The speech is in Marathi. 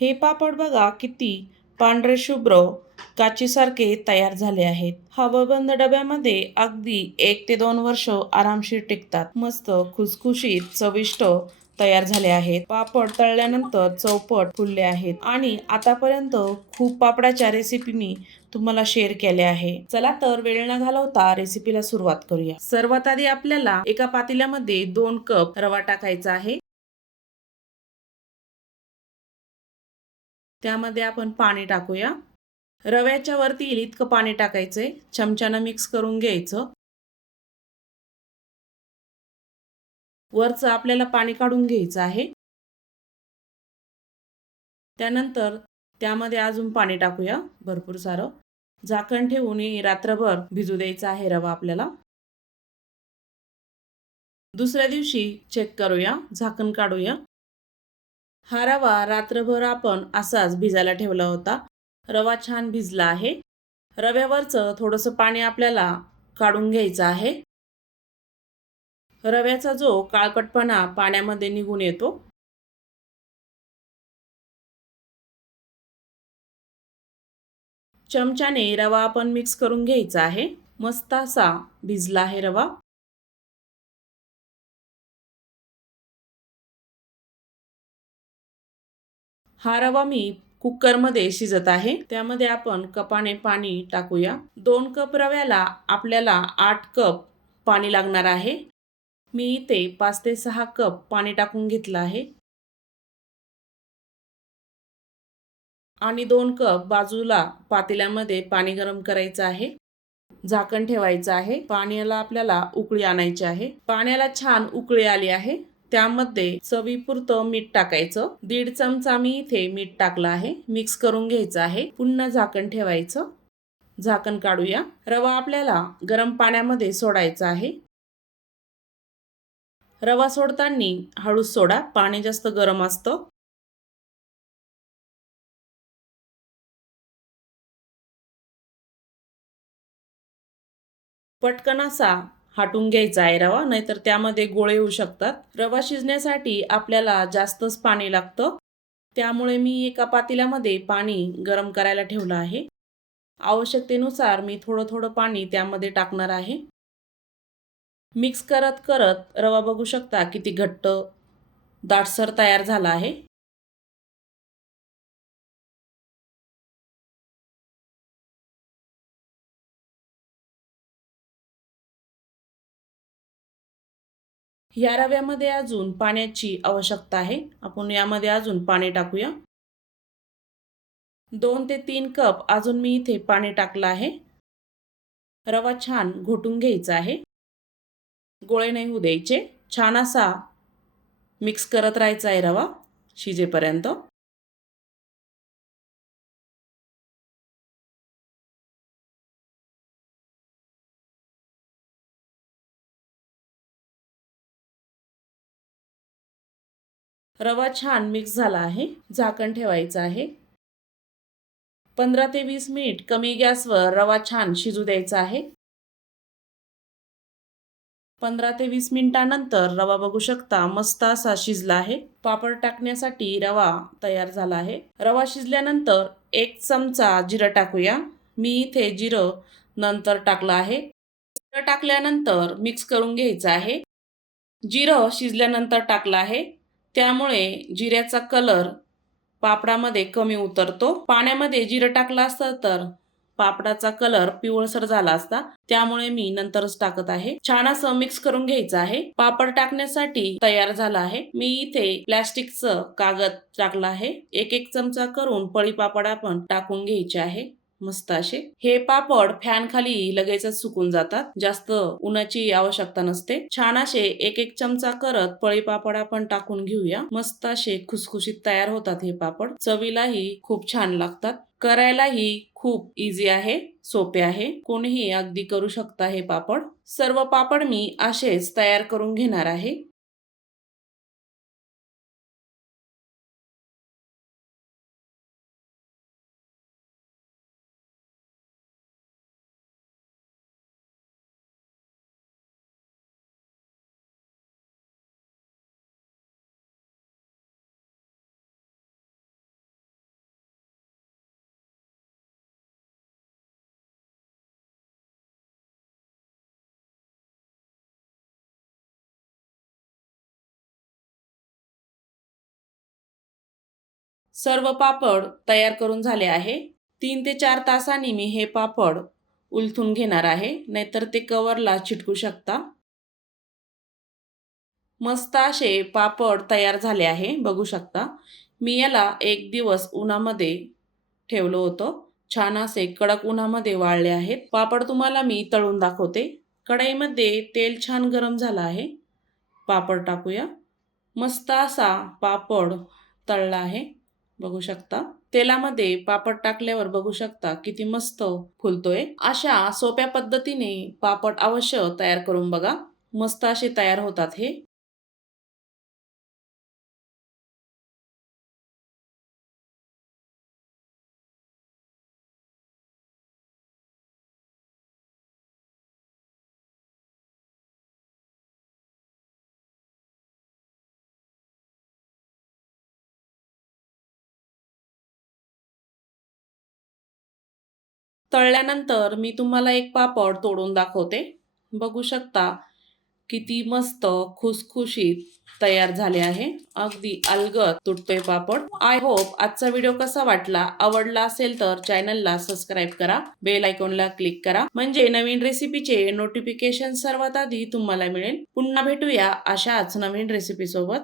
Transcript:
हे पापड बघा किती पांढरे शुभ्र काचीसारखे तयार झाले आहेत. हवाबंद डब्यामध्ये अगदी एक ते दोन वर्ष आरामशीर टिकतात. मस्त खुसखुशीत चविष्ट तयार झाले आहेत. पापड तळल्यानंतर चौपट फुलले आहेत. आणि आतापर्यंत खूप पापडाच्या रेसिपी मी तुम्हाला शेअर केल्या आहे चला तर वेळ न घालवता रेसिपीला सुरुवात करूया. सर्वात आधी आपल्याला एका पातेल्यामध्ये दोन कप रवा टाकायचा आहे. त्यामध्ये आपण पाणी टाकूया. रव्याच्या वरती येईल इतकं पाणी टाकायचंय. चमच्यानं मिक्स करून घ्यायचं. वरचं आपल्याला पाणी काढून घ्यायचं आहे. त्यानंतर त्यामध्ये अजून पाणी टाकूया. भरपूर सारं. झाकण ठेवून रात्रभर भिजू द्यायचा आहे रवा आपल्याला. दुसऱ्या दिवशी चेक करूया. झाकण काढूया. हा रवा रात्रभर आपण असाच भिजायला ठेवला होता. रवा छान भिजला आहे. रव्यावरचं थोडंसं पाणी आपल्याला काढून घ्यायचं आहे. रव्याचा जो काळपटपणा पाण्यामध्ये निघून येतो. चमच्याने रवा आपण मिक्स करून घ्यायचा आहे. मस्त असा भिजला आहे रवा. हा रवा मी कुकरमध्ये शिजत आहे. त्यामध्ये आपण कपाने पाणी टाकूया. दोन कप रव्याला आपल्याला आठ कप पाणी लागणार आहे. मी इथे पाच ते सहा कप पाणी टाकून घेतलं आहे. आणि दोन कप बाजूला पातेल्यामध्ये पाणी गरम करायचं आहे. झाकण ठेवायचं आहे. पाण्याला आपल्याला उकळी आणायची आहे. पाण्याला छान उकळी आली आहे. त्यामध्ये चवीपुरतं मीठ टाकायचं. दीड चमचा मी इथे मीठ टाकलं आहे. मिक्स करून घ्यायचं आहे. पुन्हा झाकण ठेवायचं. झाकण काढूया. रवा आपल्याला गरम पाण्यामध्ये सोडायचा आहे. रवा सोडताना हळूच सोडा. पाणी जास्त गरम असतं. पटकन असा हाटून घ्यायचा आहे रवा नाहीतर त्यामध्ये गोळे येऊ शकतात. रवा शिजण्यासाठी आपल्याला जास्तच पाणी लागतं. त्यामुळे मी एका पातेल्यामध्ये पाणी गरम करायला ठेवलं आहे. आवश्यकतेनुसार मी थोडं थोडं पाणी त्यामध्ये टाकणार आहे. मिक्स करत करत रवा बघू शकता किती घट्ट दाटसर तयार झाला आहे. या रव्यामध्ये अजून पाण्याची आवश्यकता आहे. आपण यामध्ये अजून पाणी टाकूया. दोन ते तीन कप अजून मी इथे पाणी टाकलं आहे. रवा छान घोटून घ्यायचा आहे. गोळे नाही होऊ द्यायचे. छान असा मिक्स करत राहायचा आहे रवा शिजेपर्यंत. रवा छान मिक्स झाला आहे. झाकण ठेवायचं आहे. पंधरा ते वीस मिनिट कमी गॅसवर रवा छान शिजू द्यायचा आहे. पंधरा ते वीस मिनिटानंतर रवा बघू शकता मस्त असा शिजला आहे. पापड टाकण्यासाठी रवा तयार झाला आहे. रवा शिजल्यानंतर एक चमचा जिरं टाकूया. मी इथे जिरं नंतर टाकलं आहे. जिरं टाकल्यानंतर मिक्स करून घ्यायचं आहे. जिरं शिजल्यानंतर टाकलं आहे. त्यामुळे जिऱ्याचा कलर पापडामध्ये कमी उतरतो. पाण्यामध्ये जिरं टाकलं असतं तर पापडाचा कलर पिवळसर झाला असता. त्यामुळे मी नंतरच टाकत आहे. छान असं मिक्स करून घ्यायचं आहे. पापड टाकण्यासाठी तयार झाला आहे. मी इथे प्लॅस्टिकचं कागद टाकलं आहे. एक एक चमचा करून पळी पापड आपण टाकून घ्यायचे आहे. मस्त असे. हे पापड फॅन खाली लगेचच सुकून जातात. जास्त उन्हाची आवश्यकता नसते. छान असे एक एक चमचा करत पळी पापड आपण टाकून घेऊया. मस्त असे खुसखुशीत तयार होतात हे पापड. चवीलाही खूप छान लागतात. करायलाही खूप इझी आहे सोपे आहे. कोणीही अगदी करू शकता हे पापड. सर्व पापड मी असेच तयार करून घेणार आहे. सर्व पापड तयार करून झाले आहे. तीन ते चार तासांनी मी हे पापड उलथून घेणार आहे नाहीतर ते कवरला चिटकू शकता. मस्त असे पापड तयार झाले आहे बघू शकता. मी याला एक दिवस उन्हामध्ये ठेवलं होतं. छान असे कडक उन्हामध्ये वाळले आहेत. पापड तुम्हाला मी तळून दाखवते. कढईमध्ये तेल छान गरम झालं आहे. पापड टाकूया. मस्त असा पापड तळला आहे. बघू शकता. तेलामध्ये पापड टाकल्यावर बघू शकता किती मस्त फुलतोय. अशा सोप्या पद्धतीने पापड अवश्य तयार करून बघा. मस्त असे तयार होतात हे. तळल्यानंतर मी तुम्हाला एक पापड तोडून दाखवते. बघू शकता किती मस्त खुसखुशीत तयार झाले आहे. अगदी अलगद तुटतोय पापड. आय होप आजचा व्हिडिओ कसा वाटला आवडला असेल तर चॅनलला सबस्क्राईब करा बेल आयकॉनला क्लिक करा. म्हणजे नवीन रेसिपीचे नोटिफिकेशन सर्वात आधी तुम्हाला मिळेल. पुन्हा भेटूया अशाच नवीन रेसिपी सोबत.